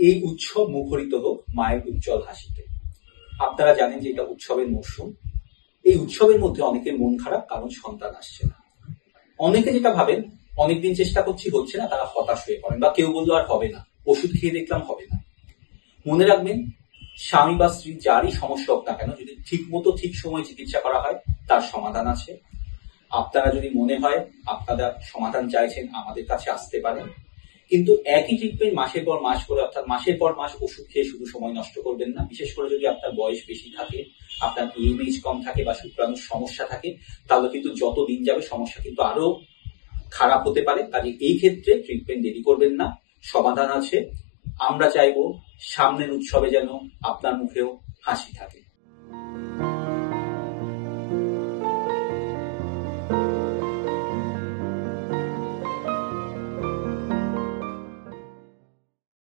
এই উৎসব মুখরিত হোক মায়ের উজ্জ্বল হাসিতে। আপনারা জানেন যে এটা উৎসবের মরশুম। এই উৎসবের মধ্যে অনেকের মন খারাপ, কারণ সন্তান আসছে না। অনেকে যেটা ভাবেন, অনেকদিন চেষ্টা করছি হচ্ছে না, তারা হতাশ হয়ে পড়েন, বা কেউ বললো আর হবে না, ওষুধ খেয়ে দেখলাম হবে না। মনে রাখবেন, স্বামী বা স্ত্রী যারই সমস্যা হোক না কেন, যদি ঠিক মতো ঠিক সময় চিকিৎসা করা হয় তার সমাধান আছে। আপনারা যদি মনে হয় আপনারা সমাধান চাইছেন, আমাদের কাছে আসতে পারেন। কিন্তু একই ট্রিটমেন্ট মাসের পর মাস করে, অর্থাৎ মাসের পর মাস ওষুধ খেয়ে শুধু সময় নষ্ট করবেন না। বিশেষ করে যদি আপনার বয়স বেশি থাকে, আপনার এমএইচ কম থাকে বা শুক্রাণুর সমস্যা থাকে, তাহলে কিন্তু যত দিন যাবে সমস্যা কিন্তু আরো খারাপ হতে পারে। কাজে এই ক্ষেত্রে ট্রিটমেন্ট দেরি করবেন না, সমাধান আছে। আমরা চাইবো সামনের উৎসবে যেন আপনার মুখেও হাসি থাকে।